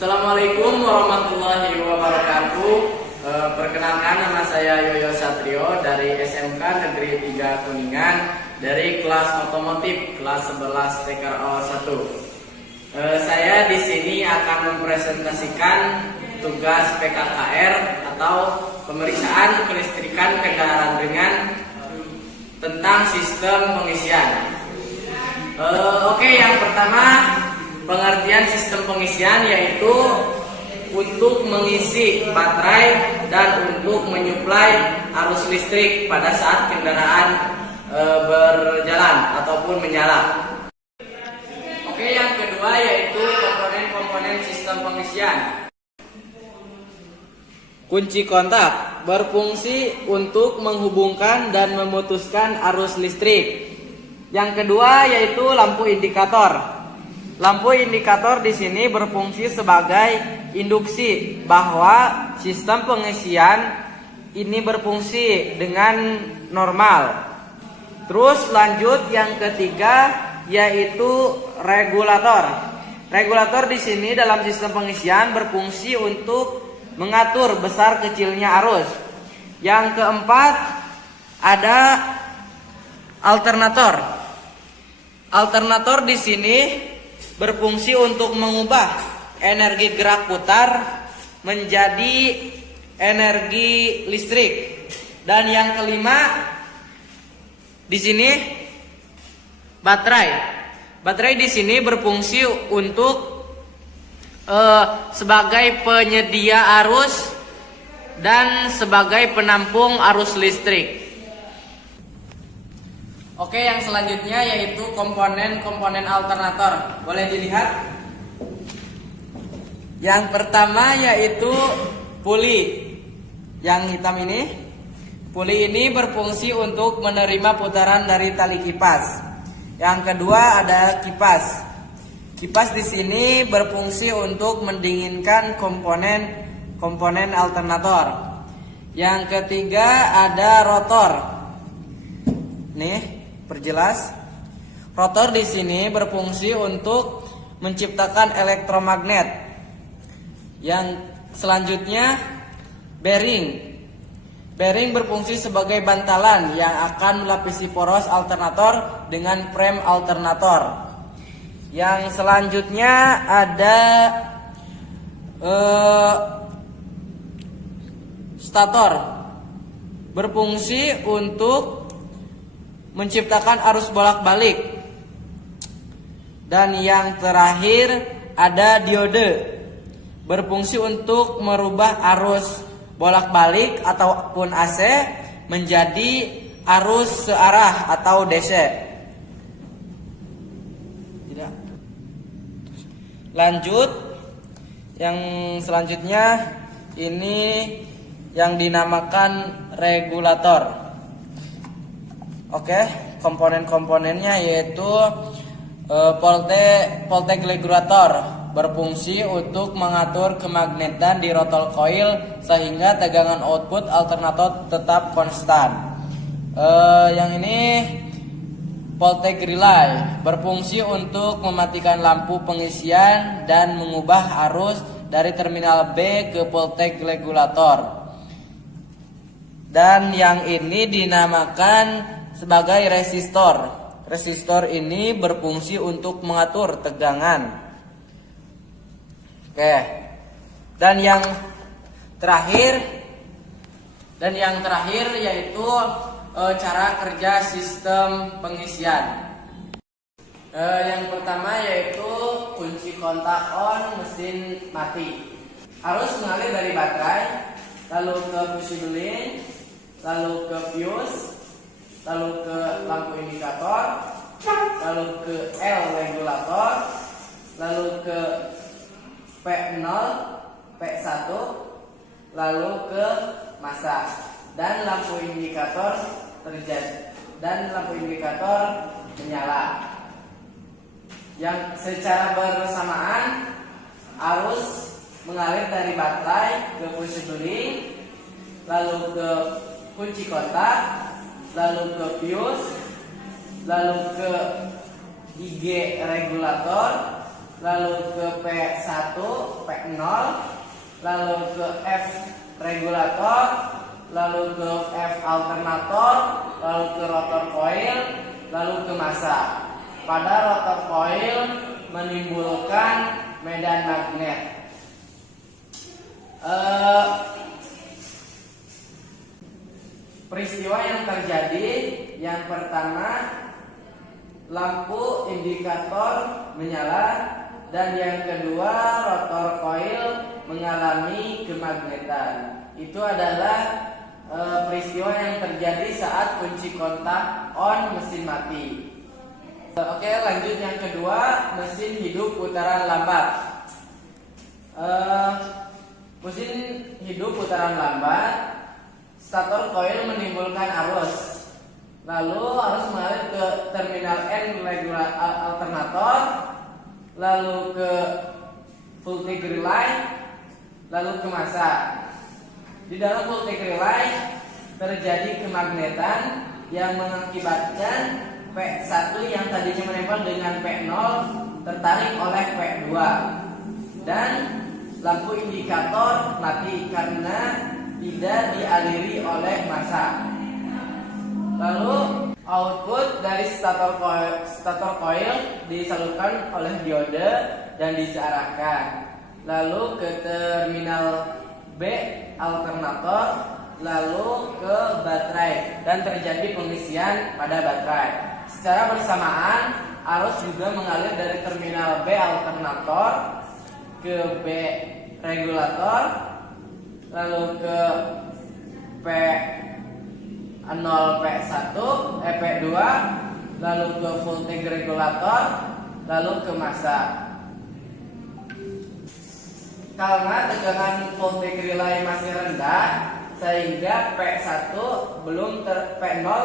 Assalamualaikum warahmatullahi wabarakatuh. Perkenalkan, nama saya Yoyo Satrio dari SMK Negeri 3 Kuningan dari kelas otomotif kelas 11 TKO 1. Saya di sini akan mempresentasikan tugas PKKR atau pemeriksaan kelistrikan kendaraan ringan tentang sistem pengisian. Oke, yang pertama, pengertian sistem pengisian yaitu untuk mengisi baterai dan untuk menyuplai arus listrik pada saat kendaraan berjalan ataupun menyala. Oke, yang kedua yaitu komponen-komponen sistem pengisian. Kunci kontak berfungsi untuk menghubungkan dan memutuskan arus listrik. Yang kedua yaitu lampu indikator. Lampu indikator di sini berfungsi sebagai induksi bahwa sistem pengisian ini berfungsi dengan normal. Terus lanjut yang ketiga yaitu regulator. Regulator di sini dalam sistem pengisian berfungsi untuk mengatur besar kecilnya arus. Yang keempat ada alternator. Alternator di sini berfungsi untuk mengubah energi gerak putar menjadi energi listrik. Dan yang kelima di sini baterai. Baterai di sini berfungsi untuk sebagai penyedia arus dan sebagai penampung arus listrik. Oke, yang selanjutnya yaitu komponen-komponen alternator. Boleh dilihat. Yang pertama yaitu puli. Yang hitam ini. Puli ini berfungsi untuk menerima putaran dari tali kipas. Yang kedua ada kipas. Kipas di sini berfungsi untuk mendinginkan komponen alternator. Yang ketiga ada rotor. Nih, perjelas. Rotor di sini berfungsi untuk menciptakan elektromagnet. Yang selanjutnya bearing. Bearing berfungsi sebagai bantalan yang akan melapisi poros alternator dengan frame alternator. Yang selanjutnya ada stator. Berfungsi untuk menciptakan arus bolak-balik. Dan yang terakhir ada diode. Berfungsi untuk merubah arus bolak-balik ataupun AC menjadi arus searah atau DC. Tidak. Lanjut, yang selanjutnya ini yang dinamakan regulator. Oke, komponen-komponennya yaitu voltage regulator berfungsi untuk mengatur kemagnetan di rotor coil sehingga tegangan output alternator tetap konstan. Yang ini voltage relay berfungsi untuk mematikan lampu pengisian dan mengubah arus dari terminal B ke voltage regulator. Dan yang ini dinamakan sebagai resistor. Resistor ini berfungsi untuk mengatur tegangan. Oke. Dan yang terakhir yaitu cara kerja sistem pengisian. Yang pertama yaitu kunci kontak on, mesin mati. Arus mengalir dari baterai, lalu ke fusible, lalu ke fuse, lalu ke lampu indikator, lalu ke L regulator, lalu ke P0, P1, lalu ke massa, dan lampu indikator menyala. Yang secara bersamaan arus mengalir dari baterai ke fusible, lalu ke kunci kontak, lalu ke fuse, lalu ke IG regulator, lalu ke P1, P0, lalu ke F regulator, lalu ke F alternator, lalu ke rotor coil, lalu ke massa. Pada rotor coil menimbulkan medan magnet. Peristiwa yang terjadi, yang pertama lampu indikator menyala, dan yang kedua rotor coil mengalami kemagnetan. Itu adalah peristiwa yang terjadi saat kunci kontak on mesin mati. Oke, lanjut yang kedua, mesin hidup putaran lambat. Mesin hidup putaran lambat, stator coil menimbulkan arus, lalu arus mengalir ke terminal N regulator alternator, lalu ke voltage relay, lalu ke massa. Di dalam voltage relay terjadi kemagnetan yang mengakibatkan P1 yang tadinya menempel dengan P0 tertarik oleh P2, dan lampu indikator mati karena tidak dialiri oleh massa. Lalu output dari stator coil disalurkan oleh diode dan disearahkan, lalu ke terminal B alternator, lalu ke baterai, dan terjadi pengisian pada baterai. Secara bersamaan arus juga mengalir dari terminal B alternator ke B regulator, lalu ke P0 P1 P2, lalu ke voltage regulator, lalu ke massa. Karena tegangan voltage relay masih rendah, sehingga P1 belum P0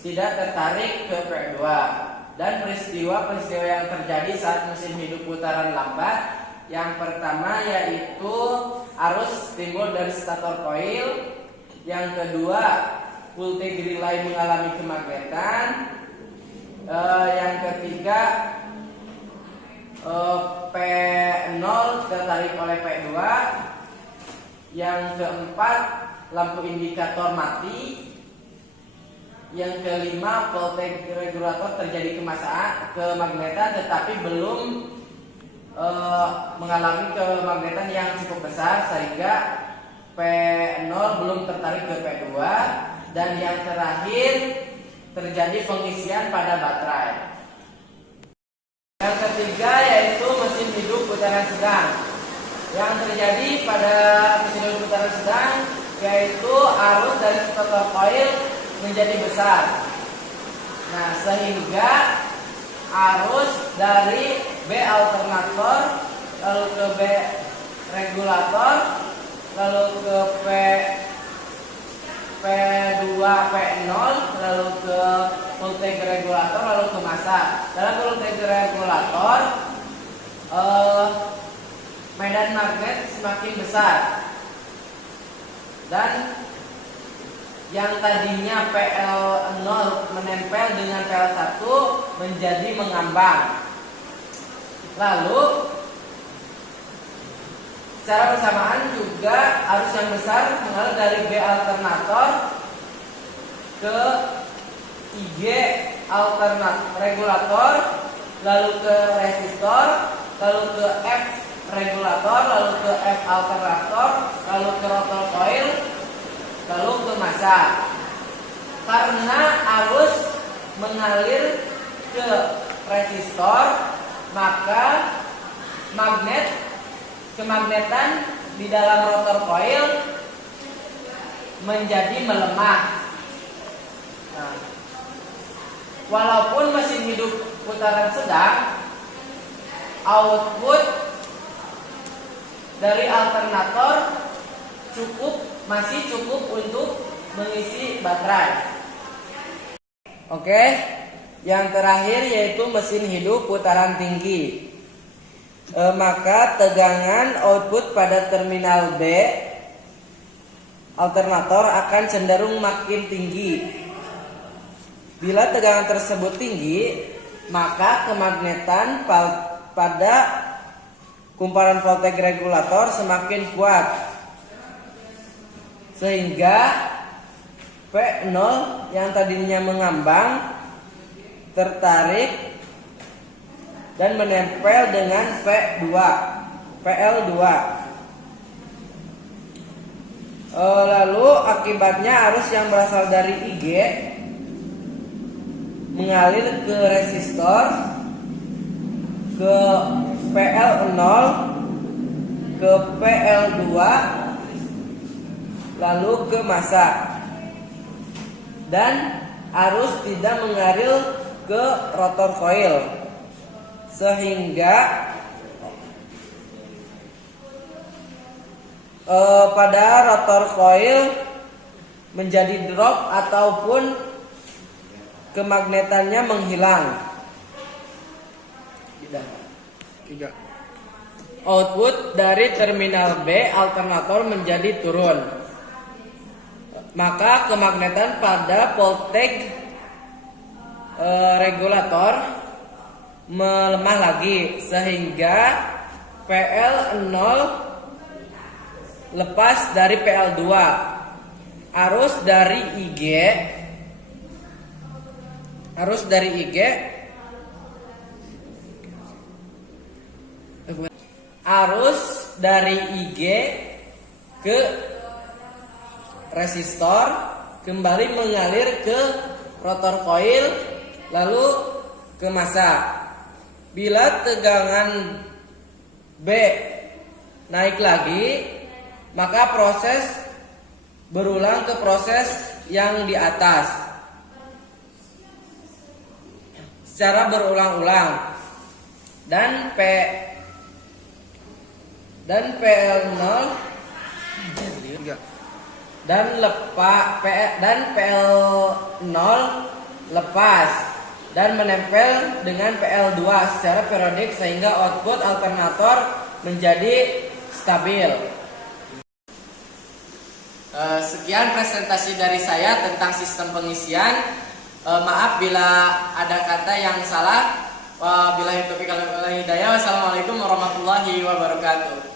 tidak tertarik ke P2. Dan peristiwa-peristiwa yang terjadi saat mesin hidup putaran lambat, yang pertama yaitu arus timbul dari stator coil, yang kedua voltage relay mengalami kemagnetan, yang ketiga P0 tertarik oleh P2, yang keempat lampu indikator mati, yang kelima voltage regulator terjadi kemagnetan tetapi belum mengalami kemagnetan yang cukup besar sehingga P0 belum tertarik ke P2, dan yang terakhir terjadi pengisian pada baterai. Yang ketiga yaitu mesin hidup putaran sedang. Yang terjadi pada mesin hidup putaran sedang yaitu arus dari stator coil menjadi besar. Nah, sehingga arus dari B alternator, lalu ke B regulator, lalu ke P2 P0, lalu ke voltage regulator, lalu ke massa. Dalam voltage regulator medan magnet semakin besar, dan yang tadinya PL0 menempel dengan PL1 menjadi mengambang. Lalu secara bersamaan juga arus yang besar mengalir dari B alternator ke IG alternator regulator, lalu ke resistor, lalu ke F regulator, lalu ke F alternator, lalu ke rotor coil, lalu ke massa. Karena arus mengalir ke resistor, maka kemagnetan di dalam rotor coil menjadi melemah. Nah, walaupun mesin hidup putaran sedang, output dari alternator masih cukup untuk mengisi baterai. Oke, yang terakhir yaitu mesin hidup putaran tinggi. Maka tegangan output pada terminal B alternator akan cenderung makin tinggi. Bila tegangan tersebut tinggi, maka kemagnetan pada kumparan voltage regulator semakin kuat, sehingga P0 yang tadinya mengambang tertarik dan menempel dengan PL2. Lalu akibatnya arus yang berasal dari IG mengalir ke resistor, ke PL0, ke PL2, lalu ke massa, dan arus tidak mengalir ke rotor coil, sehingga pada rotor coil menjadi drop ataupun kemagnetannya menghilang. Output dari terminal B alternator menjadi turun, maka kemagnetan pada voltage regulator melemah lagi, sehingga PL0 lepas dari PL2. Arus dari IG ke resistor kembali mengalir ke rotor coil, lalu ke massa. Bila tegangan B naik lagi, maka proses berulang ke proses yang di atas secara berulang-ulang, dan PL0 dan PL0 lepas dan menempel dengan PL2 secara periodik, sehingga output alternator menjadi stabil. Sekian presentasi dari saya tentang sistem pengisian. Maaf bila ada kata yang salah. Wabillahi taufiq wal hidayah. Wassalamualaikum warahmatullahi wabarakatuh.